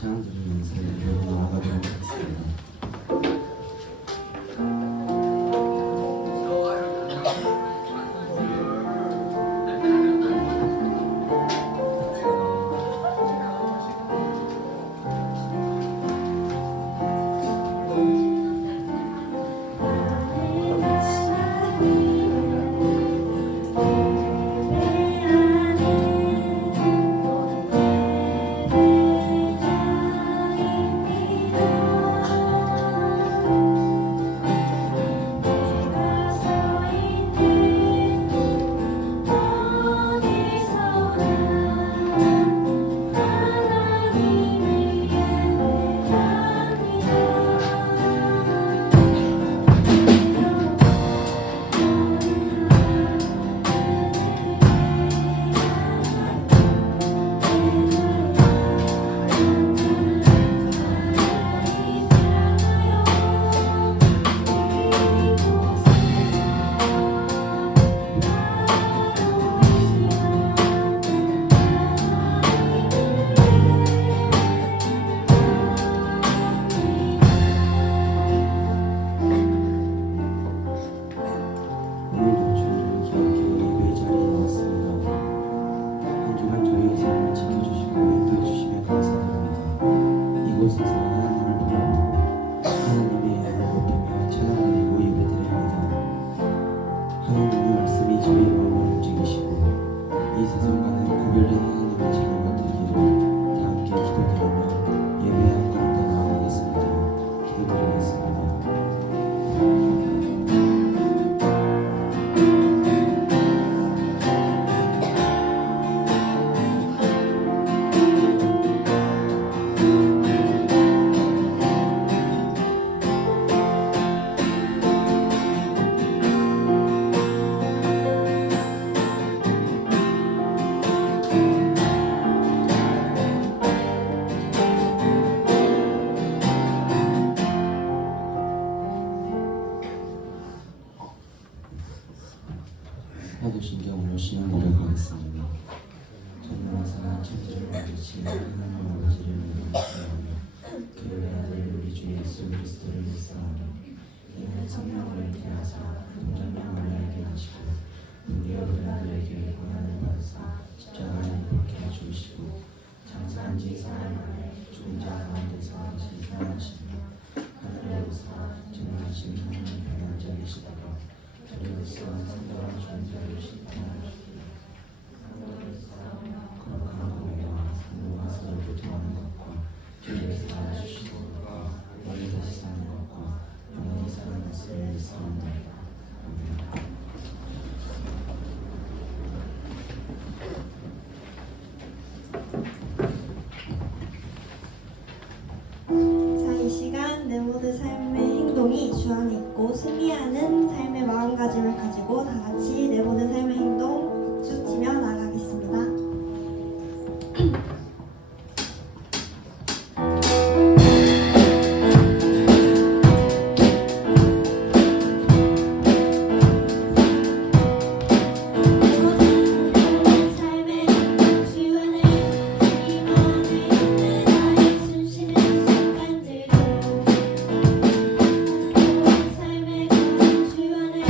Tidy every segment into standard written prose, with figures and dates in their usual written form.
찬양 드리면서 예배로 나아가도록 하겠습니다. 사도신경으로 신앙 고백하겠습니다. 전능하사 천지를 만드신 하나님 아버지를 믿으시오며 그의 아들 우리 주 예수 그리스도를 믿사오니 이는 성령으로 인하사 동정명을 알게 하시고 우리 어린 아들에게 고난을 받으사 십자가에 못 박혀 죽으시고 장사한 지 사흘 만에 죽은 자 가운데서 다시 살아나시며 하늘에 오사 전능하신 하나님 평안자 계시다가 저리로서 성도와 존재를 심판하시고 거룩한 공회와 산도와 서로 교통하는 것과 주에서 살아주시는 것과 멀리 다시 사는 것과 영원히 사는 것을 믿사옵나이다. 자, 이 시간 내 모든 삶의 행동이 주 안에 있고 승리하는 삶의 마음가짐을 가지고 다 같이 내 모든 삶의 행동 박수 치며 나가겠습니다. 삶의 주 안에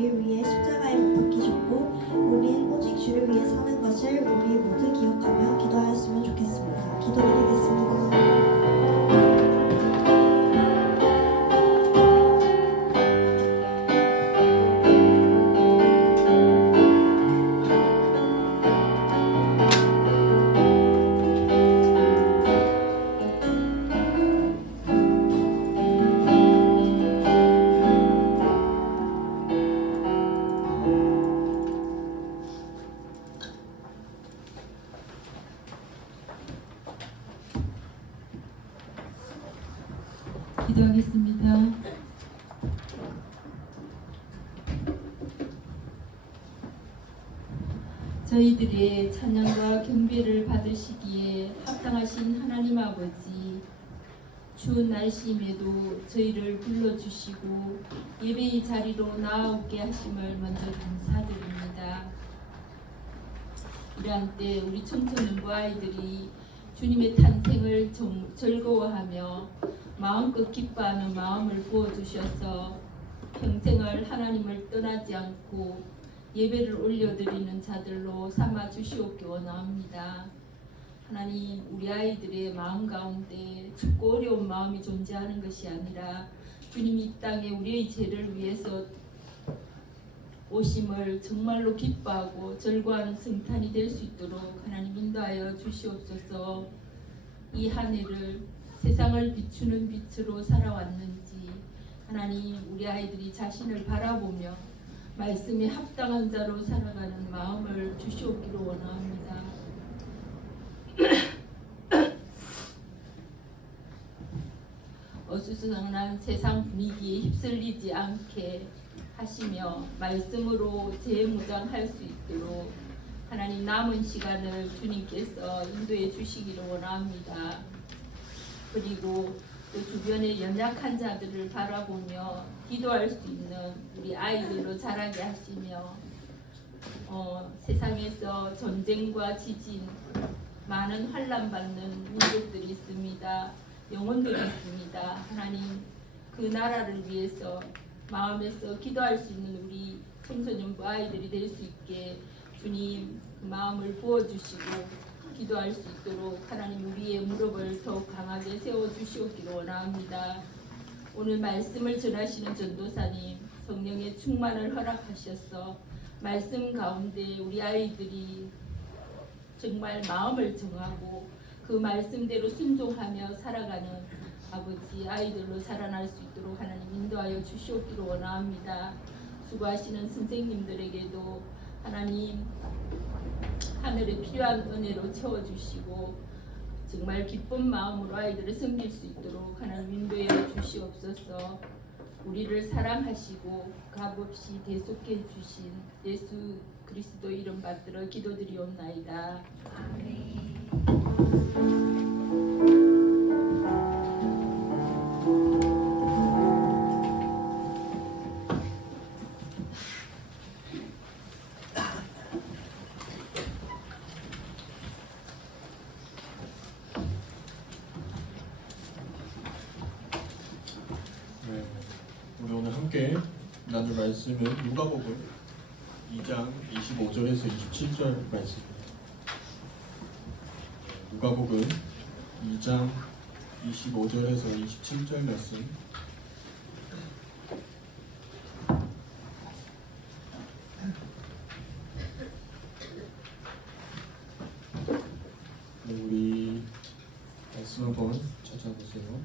우리를 위해 십자가에 못 박히셨고 우린 오직 주를 위해 사는 것을 우리 모두 기억하며 기도하였으면 좋겠습니다. 기도드리겠습니다. 기도하겠습니다. 저희들의 찬양과 경배를 받으시기에 합당하신 하나님 아버지, 추운 날씨임에도 저희를 불러주시고 예배의 자리로 나아오게 하심을 먼저 감사드립니다. 이러한 때 우리 청소년부 아이들이 주님의 탄생을 즐거워하며 마음껏 기뻐하는 마음을 부어주셔서 평생을 하나님을 떠나지 않고 예배를 올려드리는 자들로 삼아 주시옵기 원합니다. 하나님, 우리 아이들의 마음 가운데 춥고 어려운 마음이 존재하는 것이 아니라 주님이 이 땅에 우리의 죄를 위해서 오심을 정말로 기뻐하고 절구하는 성탄이 될 수 있도록 하나님 인도하여 주시옵소서. 이 한 해를 세상을 비추는 빛으로 살아왔는지 하나님, 우리 아이들이 자신을 바라보며 말씀에 합당한 자로 살아가는 마음을 주시옵기로 원합니다. 어수선한 세상 분위기에 휩쓸리지 않게 하시며 말씀으로 재무장할 수 있도록 하나님 남은 시간을 주님께서 인도해 주시기를 원합니다. 그리고 또 주변의 연약한 자들을 바라보며 기도할 수 있는 우리 아이들로 자라게 하시며 세상에서 전쟁과 지진, 많은 환난 받는 민족들이 있습니다. 영혼들이 있습니다. 하나님, 그 나라를 위해서 마음에서 기도할 수 있는 우리 청소년부 아이들이 될 수 있게 주님 그 마음을 부어주시고 기도할 수 있도록 하나님 우리의 무릎을 더욱 강하게 세워주시옵기를 원합니다. 오늘 말씀을 전하시는 전도사님, 성령의 충만을 허락하셔서 말씀 가운데 우리 아이들이 정말 마음을 정하고 그 말씀대로 순종하며 살아가는 아버지 아이들로 자라날 수 있도록 하나님 인도하여 주시옵기를 원합니다. 수고하시는 선생님들에게도 하나님 하늘에 필요한 은혜로 채워주시고 정말 기쁜 마음으로 아이들을 섬길 수 있도록 하나님 인도해 주시옵소서. 우리를 사랑하시고 값없이 대속해 주신 예수 그리스도 이름 받들어 기도드리옵나이다. 아멘. 우리 오늘 함께 나눌 말씀은 누가복음 2장 25절에서 27절 말씀입니다. 누가복음 2장 25절에서 27절 말씀. 우리 말씀 한번 찾아보세요.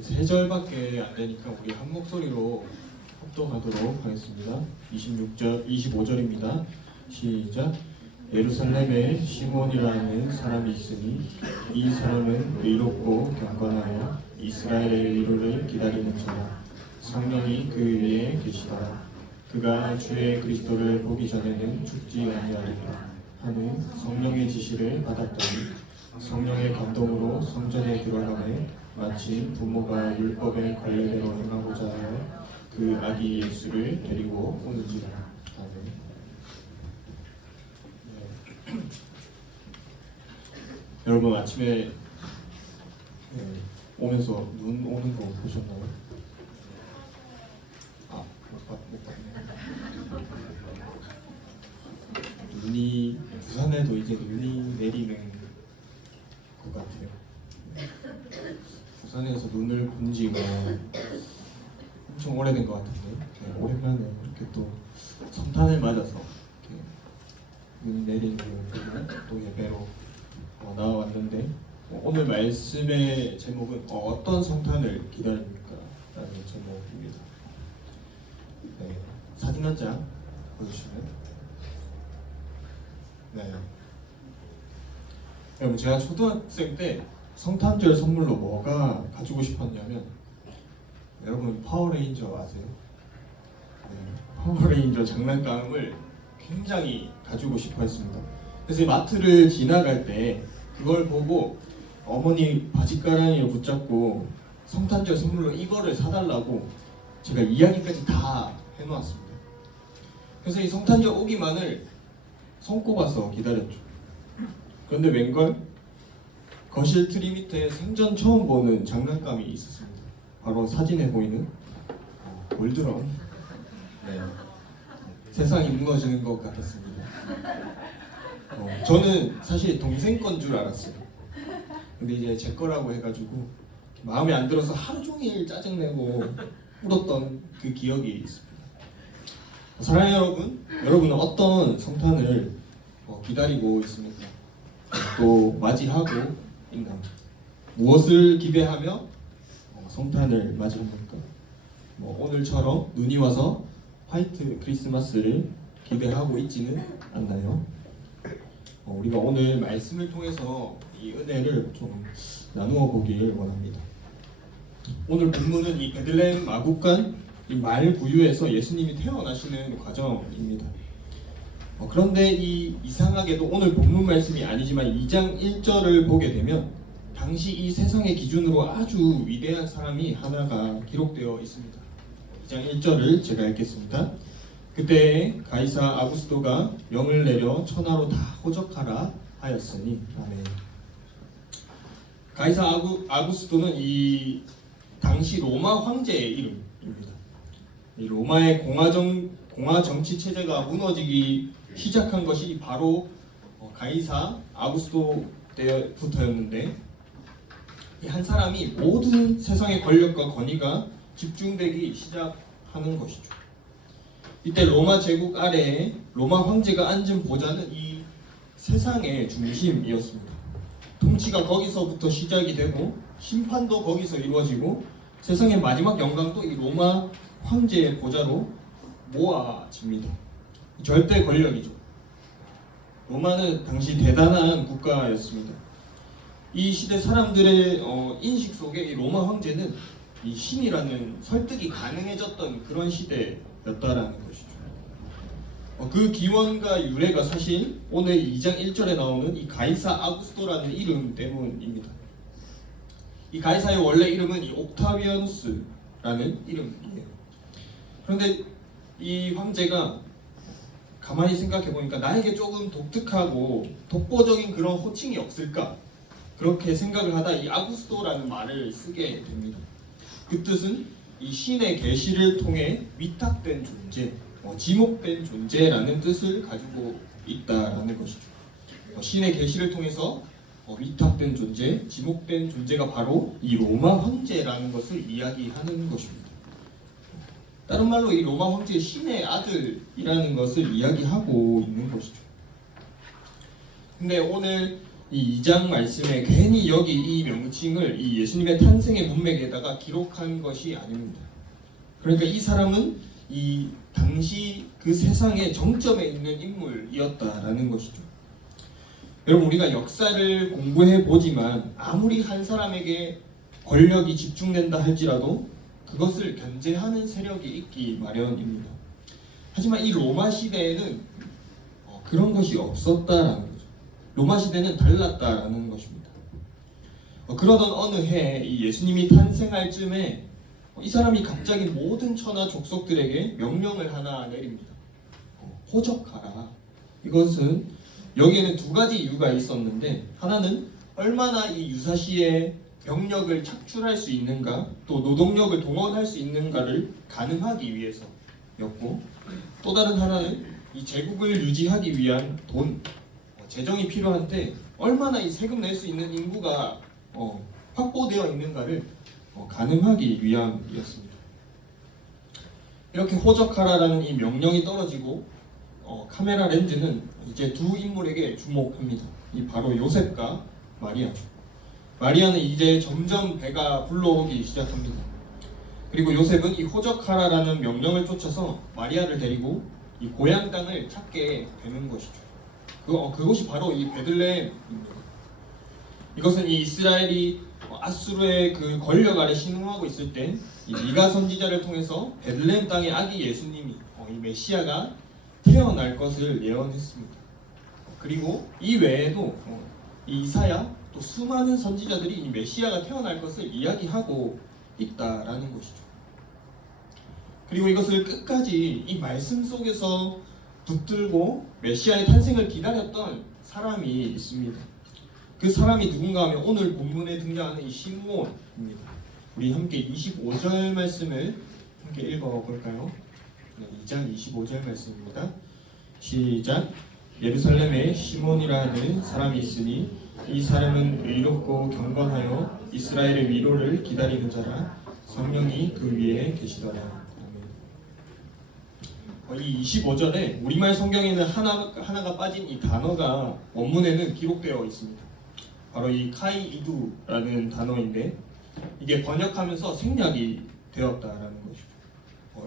세 절밖에 안 되니까 우리 한 목소리로 합독하도록 하겠습니다. 25절입니다. 시작. 예루살렘에 시몬이라는 사람이 있으니 이 사람은 의롭고 경건하여 이스라엘의 위로를 기다리는 자라. 성령이 그 위에 계시더라. 그가 주의 그리스도를 보기 전에는 죽지 아니하리라 하는 성령의 지시를 받았더니 성령의 감동으로 성전에 들어가매 마치 부모가 율법에 관례대로 행하고자 하여 그 아기 예수를 데리고 오는지라. 아멘. 여러분 아침에 오면서 눈 오는 거 보셨나요? 못 봤네. 눈이 부산에도 이제 눈이 내리는 것 같아요. 부산에서 눈을 본 지가 엄청 오래된 것 같은데 오랜만에 이렇게 또 성탄을 맞아서 이렇게 눈이 내리는 또 예배로 나와왔는데 오늘 말씀의 제목은 어떤 성탄을 기다립니까? 라는 제목입니다. 네, 사진 한 장 보여주시면 네. 여러분 제가 초등학생 때 성탄절 선물로 뭐가 가지고 싶었냐면 여러분 파워레인저 아세요? 네, 파워레인저 장난감을 굉장히 가지고 싶어 했습니다. 그래서 마트를 지나갈 때 그걸 보고 어머니 바지가랑이를 붙잡고 성탄절 선물로 이거를 사달라고 제가 이야기까지 다 해놓았습니다. 그래서 이 성탄절 오기만을 손꼽아서 기다렸죠. 그런데 웬걸 거실 트리 밑에 생전 처음 보는 장난감이 있었습니다. 바로 사진에 보이는 골드런. 네. 세상이 무너지는 것 같았습니다. 저는 사실 동생 건 줄 알았어요. 근데 이제 제 거라고 해가지고 마음에 안 들어서 하루 종일 짜증내고 울었던 그 기억이 있습니다. 사랑하는 여러분, 여러분은 어떤 성탄을 기다리고 있습니까? 또 맞이하고 있나? 무엇을 기대하며 성탄을 맞이합니까? 오늘처럼 눈이 와서 화이트 크리스마스를 기대하고 있지는 않나요? 우리가 오늘 말씀을 통해서 이 은혜를 좀 나누어 보길 원합니다. 오늘 본문은 이 베들레헴 마국간 이 말 구유에서 예수님이 태어나시는 과정입니다. 그런데 이상하게도 오늘 본문 말씀이 아니지만 2장 1절을 보게 되면 당시 이 세상의 기준으로 아주 위대한 사람이 하나가 기록되어 있습니다. 2장 1절을 제가 읽겠습니다. 그때 가이사 아구스토가 명을 내려 천하로 다 호적하라 하였으니 아멘. 가이사 아구스토는 이 당시 로마 황제의 이름입니다. 이 로마의 공화 정치 체제가 무너지기 시작한 것이 바로 가이사 아구스토 때부터였는데 한 사람이 모든 세상의 권력과 권위가 집중되기 시작하는 것이죠. 이때 로마 제국 아래에 로마 황제가 앉은 보좌는 이 세상의 중심이었습니다. 통치가 거기서부터 시작이 되고 심판도 거기서 이루어지고 세상의 마지막 영광도 이 로마 황제의 보좌로 모아집니다. 절대 권력이죠. 로마는 당시 대단한 국가였습니다. 이 시대 사람들의 인식 속에 이 로마 황제는 이 신이라는 설득이 가능해졌던 그런 시대였다라는 것이죠. 그 기원과 유래가 사실 오늘 2장 1절에 나오는 이 가이사 아구스토라는 이름 때문입니다. 이 가이사의 원래 이름은 이 옥타비아누스라는 이름이에요. 그런데 이 황제가 가만히 생각해 보니까 나에게 조금 독특하고 독보적인 그런 호칭이 없을까? 그렇게 생각을 하다 이 아구스토라는 말을 쓰게 됩니다. 그 뜻은 이 신의 계시를 통해 위탁된 존재, 지목된 존재라는 뜻을 가지고 있다라는 것이죠. 신의 계시를 통해서 위탁된 존재, 지목된 존재가 바로 이 로마 황제라는 것을 이야기하는 것입니다. 다른 말로 이 로마 황제의 신의 아들이라는 것을 이야기하고 있는 것이죠. 근데 오늘 이 2장 말씀에 괜히 여기 이 명칭을 이 예수님의 탄생의 문맥에다가 기록한 것이 아닙니다. 그러니까 이 사람은 이 당시 그 세상의 정점에 있는 인물이었다라는 것이죠. 여러분 우리가 역사를 공부해 보지만 아무리 한 사람에게 권력이 집중된다 할지라도 그것을 견제하는 세력이 있기 마련입니다. 하지만 이 로마 시대에는 그런 것이 없었다라는 거죠. 로마 시대는 달랐다라는 것입니다. 그러던 어느 해 이 예수님이 탄생할 쯤에 이 사람이 갑자기 모든 천하 족속들에게 명령을 하나 내립니다. 호적하라. 이것은 여기에는 두 가지 이유가 있었는데 하나는 얼마나 이 유사시에 병력을 착출할 수 있는가, 또 노동력을 동원할 수 있는가를 가늠하기 위해서였고, 또 다른 하나는 이 제국을 유지하기 위한 돈, 재정이 필요한데 얼마나 이 세금 낼 수 있는 인구가 확보되어 있는가를 가늠하기 위함이었습니다. 이렇게 호적하라라는 이 명령이 떨어지고 카메라 렌즈는 이제 두 인물에게 주목합니다. 이 바로 요셉과 마리아죠. 마리아는 이제 점점 배가 불러오기 시작합니다. 그리고 요셉은 이 호적하라라는 명령을 쫓아서 마리아를 데리고 이 고향 땅을 찾게 되는 것이죠. 그곳이 바로 이 베들레헴입니다. 이것은 이 이스라엘이 아수르의 그 권력 아래 신음하고 있을 때 이 미가 선지자를 통해서 베들레헴 땅의 아기 예수님이 이 메시아가 태어날 것을 예언했습니다. 그리고 이 외에도 이 이사야 또 수많은 선지자들이 이 메시아가 태어날 것을 이야기하고 있다라는 것이죠. 그리고 이것을 끝까지 이 말씀 속에서 붙들고 메시아의 탄생을 기다렸던 사람이 있습니다. 그 사람이 누군가 하면 오늘 본문에 등장하는 이 시므온입니다. 우리 함께 25절 말씀을 함께 읽어볼까요? 2장 25절 말씀입니다. 시작. 예루살렘에 시몬이라는 사람이 있으니 이 사람은 의롭고 경건하여 이스라엘의 위로를 기다리는 자라. 성령이 그 위에 계시더라. 이 25절에 우리말 성경에는 하나가 빠진 이 단어가 원문에는 기록되어 있습니다. 바로 이 카이이두라는 단어인데 이게 번역하면서 생략이 되었다라는 것이죠.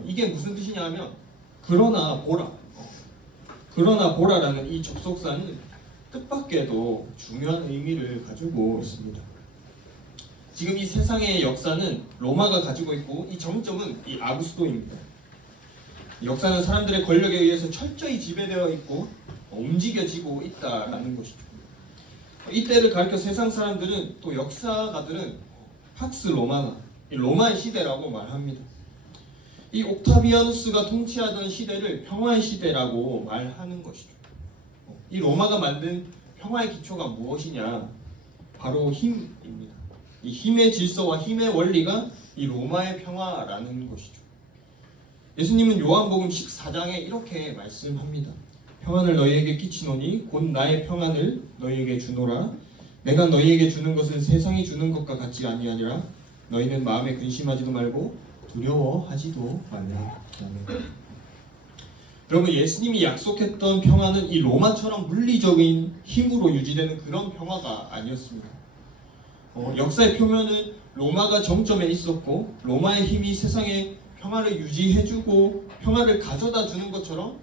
이게 무슨 뜻이냐 하면 그러나 보라. 그러나 보라라는 이 접속사는 뜻밖에도 중요한 의미를 가지고 있습니다. 지금 이 세상의 역사는 로마가 가지고 있고 이 정점은 이 아구스도입니다. 역사는 사람들의 권력에 의해서 철저히 지배되어 있고 움직여지고 있다라는 것이죠. 이때를 가리켜 세상 사람들은 또 역사가들은 팍스 로마나 로마의 시대라고 말합니다. 이 옥타비아누스가 통치하던 시대를 평화의 시대라고 말하는 것이죠. 이 로마가 만든 평화의 기초가 무엇이냐? 바로 힘입니다. 이 힘의 질서와 힘의 원리가 이 로마의 평화라는 것이죠. 예수님은 요한복음 14장에 이렇게 말씀합니다. 평안을 너희에게 끼치노니 곧 나의 평안을 너희에게 주노라. 내가 너희에게 주는 것은 세상이 주는 것과 같지 아니하니라. 너희는 마음에 근심하지도 말고 두려워하지도 말라. 여러분, 예수님이 약속했던 평안은 이 로마처럼 물리적인 힘으로 유지되는 그런 평화가 아니었습니다. 역사의 표면은 로마가 정점에 있었고 로마의 힘이 세상에 평화를 유지해주고 평화를 가져다 주는 것처럼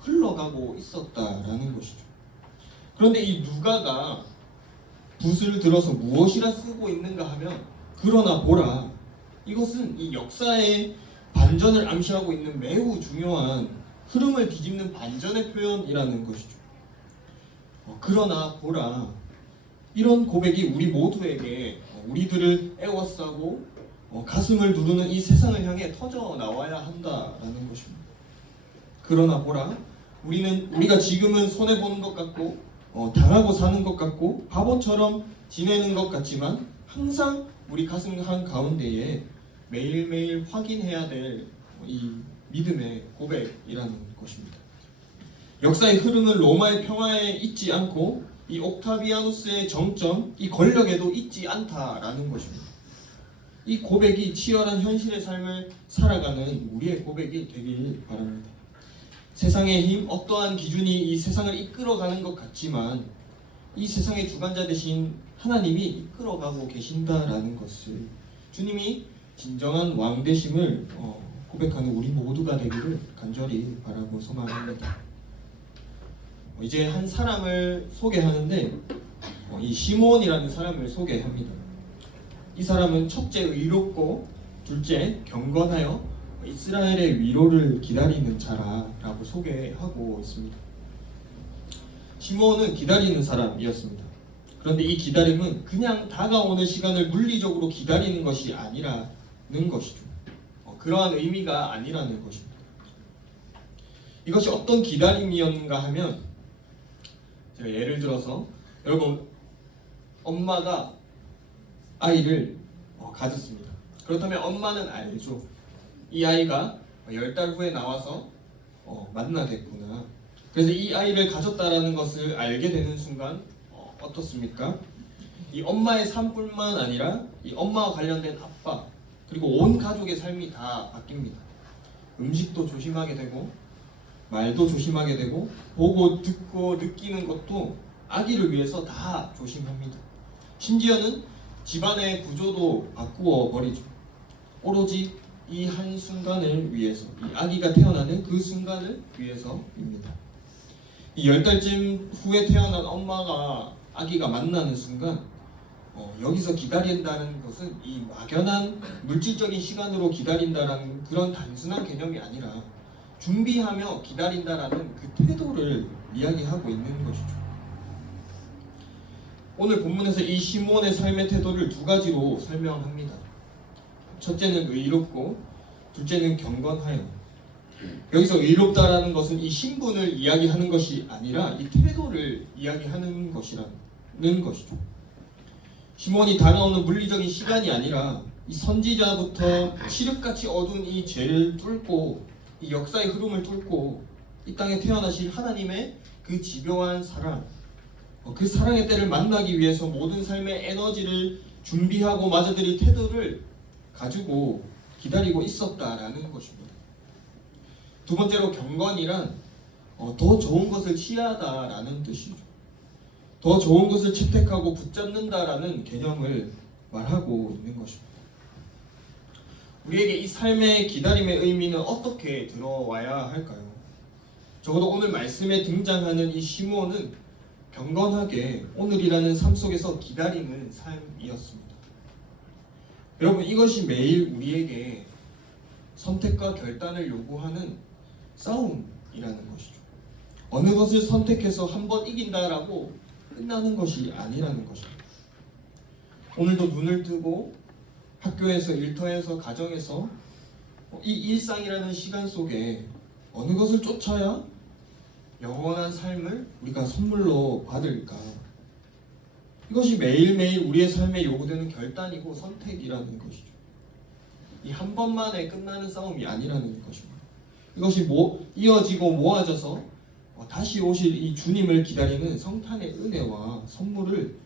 흘러가고 있었다라는 것이죠. 그런데 이 누가가 붓을 들어서 무엇이라 쓰고 있는가 하면 그러나 보라. 이것은 이 역사의 반전을 암시하고 있는 매우 중요한 흐름을 뒤집는 반전의 표현이라는 것이죠. 그러나 보라. 이런 고백이 우리 모두에게 우리들을 애워싸고 가슴을 누르는 이 세상을 향해 터져 나와야 한다라는 것입니다. 그러나 보라. 우리가 지금은 손해보는 것 같고 당하고 사는 것 같고 바보처럼 지내는 것 같지만 항상 우리 가슴 한가운데에 매일매일 확인해야 될 이 믿음의 고백이라는 것입니다. 역사의 흐름은 로마의 평화에 있지 않고 이 옥타비아누스의 정점, 이 권력에도 있지 않다라는 것입니다. 이 고백이 치열한 현실의 삶을 살아가는 우리의 고백이 되길 바랍니다. 세상의 힘, 어떠한 기준이 이 세상을 이끌어가는 것 같지만 이 세상의 주관자 되신 하나님이 이끌어가고 계신다라는 것을 주님이 진정한 왕 되심을 고백하는 우리 모두가 되기를 간절히 바라고 소망합니다. 이제 한 사람을 소개하는데 이 시몬이라는 사람을 소개합니다. 이 사람은 첫째 의롭고 둘째 경건하여 이스라엘의 위로를 기다리는 자라라고 소개하고 있습니다. 시몬은 기다리는 사람이었습니다. 그런데 이 기다림은 그냥 다가오는 시간을 물리적으로 기다리는 것이 아니라는 것이죠. 그러한 의미가 아니라는 것입니다. 이것이 어떤 기다림이었는가 하면 제가 예를 들어서 여러분 엄마가 아이를 가졌습니다. 그렇다면 엄마는 알죠. 이 아이가 10달 후에 나와서 만나겠구나. 그래서 이 아이를 가졌다라는 것을 알게 되는 순간 어떻습니까? 이 엄마의 삶뿐만 아니라 이 엄마와 관련된 아빠 그리고 온 가족의 삶이 다 바뀝니다. 음식도 조심하게 되고 말도 조심하게 되고 보고 듣고 느끼는 것도 아기를 위해서 다 조심합니다. 심지어는 집안의 구조도 바꾸어 버리죠. 오로지 이 한순간을 위해서, 이 아기가 태어나는 그 순간을 위해서입니다. 이 10달쯤 후에 태어난 엄마가 아기가 만나는 순간 여기서 기다린다는 것은 이 막연한 물질적인 시간으로 기다린다는 그런 단순한 개념이 아니라 준비하며 기다린다라는 그 태도를 이야기하고 있는 것이죠. 오늘 본문에서 이 시므온의 삶의 태도를 두 가지로 설명합니다. 첫째는 의롭고 둘째는 경건하여. 여기서 의롭다라는 것은 이 신분을 이야기하는 것이 아니라 이 태도를 이야기하는 것이라는 것이죠. 시므온이 다가오는 물리적인 시간이 아니라 이 선지자부터 칠흑같이 어두운 이 죄를 뚫고 이 역사의 흐름을 뚫고 이 땅에 태어나실 하나님의 그 집요한 사랑, 그 사랑의 때를 만나기 위해서 모든 삶의 에너지를 준비하고 맞아들일 태도를 가지고 기다리고 있었다라는 것입니다. 두 번째로 경건이란 더 좋은 것을 취하다라는 뜻이죠. 더 좋은 것을 채택하고 붙잡는다라는 개념을 말하고 있는 것입니다. 우리에게 이 삶의 기다림의 의미는 어떻게 들어와야 할까요? 적어도 오늘 말씀에 등장하는 이 시므온은 경건하게 오늘이라는 삶 속에서 기다리는 삶이었습니다. 여러분, 이것이 매일 우리에게 선택과 결단을 요구하는 싸움이라는 것이죠. 어느 것을 선택해서 한번 이긴다라고 끝나는 것이 아니라는 것입니다. 오늘도 눈을 뜨고 학교에서, 일터에서, 가정에서 이 일상이라는 시간 속에 어느 것을 쫓아야 영원한 삶을 우리가 선물로 받을까? 이것이 매일매일 우리의 삶에 요구되는 결단이고 선택이라는 것이죠. 이 한 번만에 끝나는 싸움이 아니라는 것입니다. 이것이 이어지고 모아져서 다시 오실 이 주님을 기다리는 성탄의 은혜와 선물을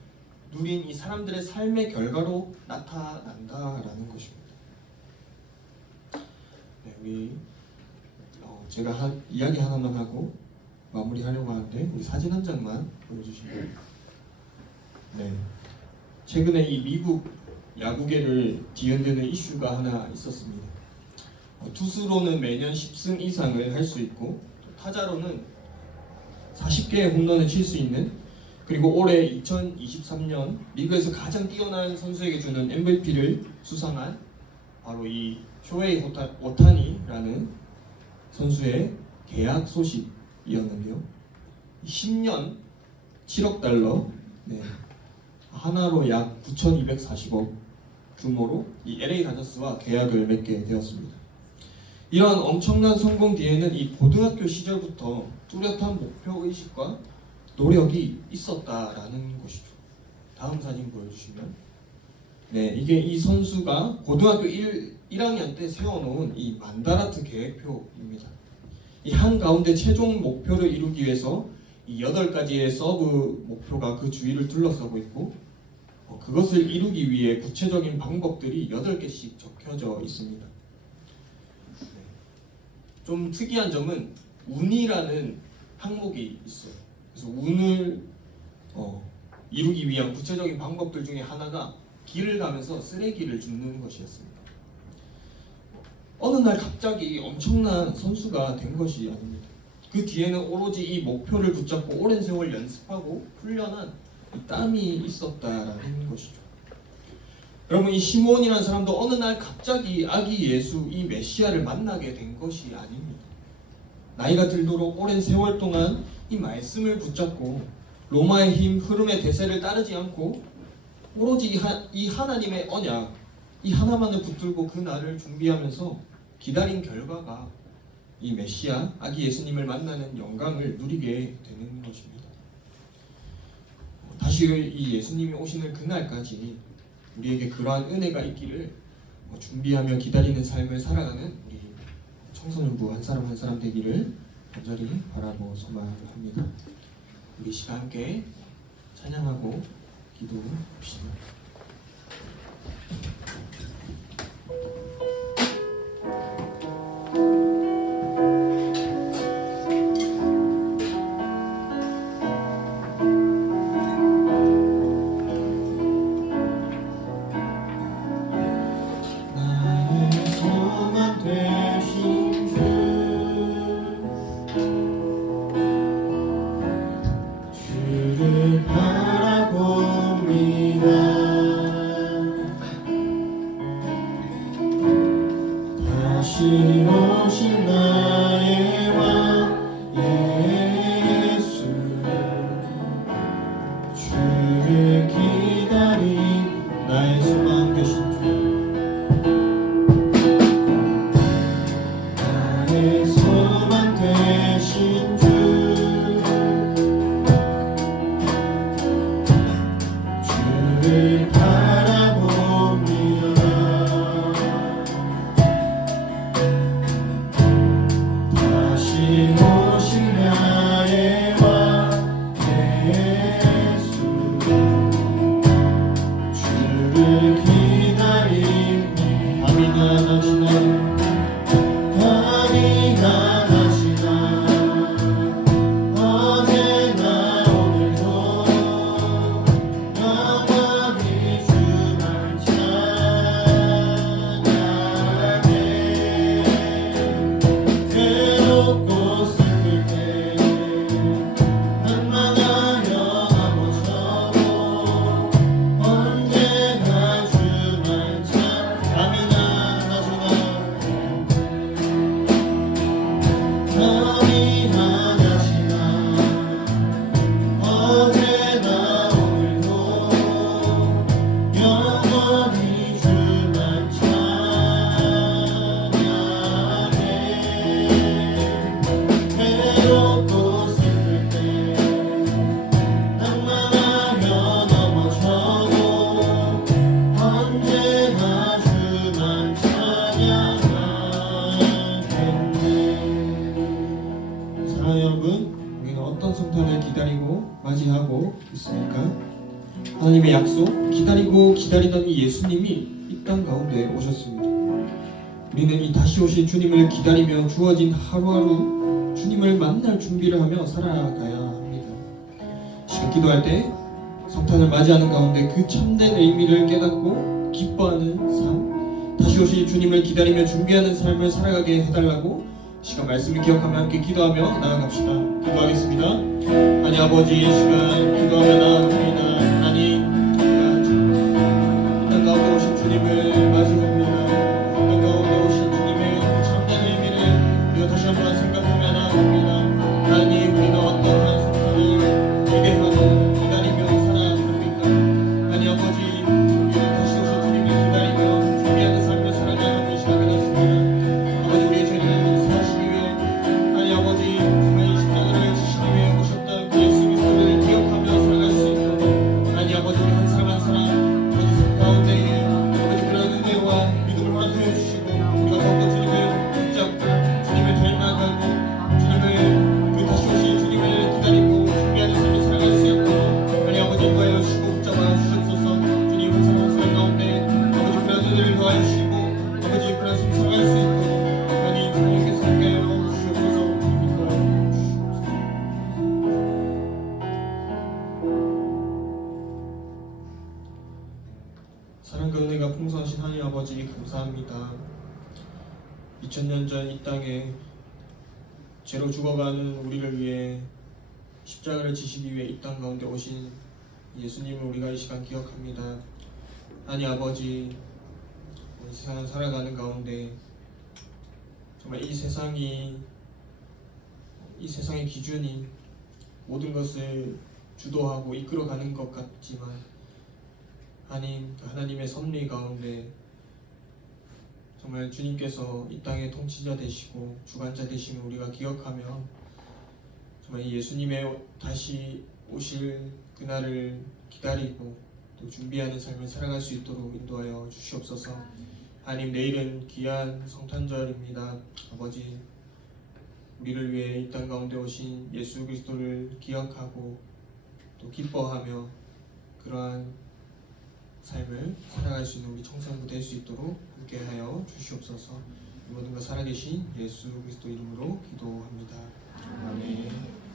누린 이 사람들의 삶의 결과로 나타난다라는 것입니다. 네, 우리 제가 이야기 하나만 하고 마무리하려고 하는데 우리 사진 한 장만 보여주시면. 네, 최근에 이 미국 야구계를 뒤흔드는 이슈가 하나 있었습니다. 투수로는 매년 10승 이상을 할 수 있고 타자로는 40개의 홈런을 칠 수 있는, 그리고 올해 2023년 리그에서 가장 뛰어난 선수에게 주는 MVP를 수상한 바로 이 쇼헤이 오타니라는 선수의 계약 소식이었는데요. 10년 7억 달러, 네, 하나로 약 9,240억 규모로 이 LA 다저스와 계약을 맺게 되었습니다. 이러한 엄청난 성공 뒤에는 이 고등학교 시절부터 뚜렷한 목표 의식과 노력이 있었다라는 것이죠. 다음 사진 보여주시면, 네, 이게 이 선수가 고등학교 1학년 때 세워놓은 이 만다라트 계획표입니다. 이 한가운데 최종 목표를 이루기 위해서 이 8가지의 서브 목표가 그 주위를 둘러싸고 있고, 그것을 이루기 위해 구체적인 방법들이 8개씩 적혀져 있습니다. 좀 특이한 점은 운이라는 항목이 있어요. 그래서 운을 이루기 위한 구체적인 방법들 중에 하나가 길을 가면서 쓰레기를 줍는 것이었습니다. 어느 날 갑자기 엄청난 선수가 된 것이 아닙니다. 그 뒤에는 오로지 이 목표를 붙잡고 오랜 세월 연습하고 훈련한 땀이 있었다라는 것이죠. 여러분, 이 시므온이라는 사람도 어느 날 갑자기 아기 예수, 이 메시아를 만나게 된 것이 아닙니다. 나이가 들도록 오랜 세월 동안 이 말씀을 붙잡고 로마의 힘, 흐름의 대세를 따르지 않고 오로지 이 하나님의 언약, 이 하나만을 붙들고 그 날을 준비하면서 기다린 결과가 이 메시아, 아기 예수님을 만나는 영광을 누리게 되는 것입니다. 다시 이 예수님이 오시는 그날까지 우리에게 그러한 은혜가 있기를 준비하며 기다리는 삶을 살아가는 우리 청소년부 한 사람 한 사람 되기를 간절히 바라고 소망합니다. 우리 시간 함께 찬양하고 기도합시다. 오신 나의 왕 예수 주를 기다린 나의 소망 되신 주 나의 소망 되신 주 주를 맞이하고 있습니까? 하나님의 약속, 기다리던 이 예수님이 이 땅 가운데 오셨습니다. 우리는 이 다시 오신 주님을 기다리며 주어진 하루하루 주님을 만날 준비를 하며 살아가야 합니다. 지금 기도할 때 성탄을 맞이하는 가운데 그 참된 의미를 깨닫고 기뻐하는 삶, 다시 오실 주님을 기다리며 준비하는 삶을 살아가게 해달라고 시간 말씀을 기억하며 함께 기도하며 나아갑시다. 기도하겠습니다. 하나님 아버지, 이 시간 기도하며 나아갑니다. 하나님, 이 땅 가운데 오신 주님을 맞이합니다. 이 땅 가운데 오신 주님의 그 참된 의미를 우리가 다시 한번 생각하며 나아갑니다. 하나님, 우리는 어떠한 성탄을 기대하고 기다리며 살아갑니까? 하나님 아버지, 우리는 다시 오신 주님을 기다리며 준비하는 삶을 살아가는 이 시간이 됐습니다. 아버지, 우리의 죄를 사하시기 위해 하나님 아버지 정말 이 십자가를 지시기 위해 오셨던 그 예수 그리스도를 기억하며 살아갈 수 있도록 하나님 아버지 우리 한 사람 한 사람 아버지 삶 가운데에 아버지 그런 은혜와 믿음을 허락하여 주시고 우리가 더욱더 주님을 붙잡고 주님을 닮아가고 주님을 그 다시 오실 주님을 기다리고 준비하는 삶을 살아갈 수 있도록 하나님 아버지 인도하여 주시고 붙잡아 주셨소서. 주님 한 사람 한 사람 가운데 아버지 그런 은혜를 더하여 주시고 아버지 그런 삶 살아갈 수 있도록 하나님 주님께서 함께하여 주시옵소서. 사랑과 은혜가 풍성하신 하나님 아버지 감사합니다. 2000년 전 이 땅에 죄로 죽어가는 우리를 위해 십자가를 지시기 위해 이 땅 가운데 오신 예수님을 우리가 이 시간 기억합니다. 하나님 아버지, 이 세상을 살아가는 가운데 정말 이 세상의 기준이 모든 것을 주도하고 이끌어가는 것 같지만 하나님의 섭리 가운데 정말 주님께서 이 땅의 통치자 되시고 주관자 되심을 우리가 기억하며 정말 이 예수님의 다시 오실 그날을 기다리고 또 준비하는 삶을 살아갈 수 있도록 인도하여 주시옵소서. 하나님, 내일은 귀한 성탄절입니다. 아버지, 우리를 위해 이 땅 가운데 오신 예수 그리스도를 기억하고 또 기뻐하며 그러한 삶을 살아갈 수 있는 우리 청소년부 될 수 있도록 함께하여 주시옵소서. 이 모든 것 살아계신 예수 그리스도 이름으로 기도합니다. 아멘.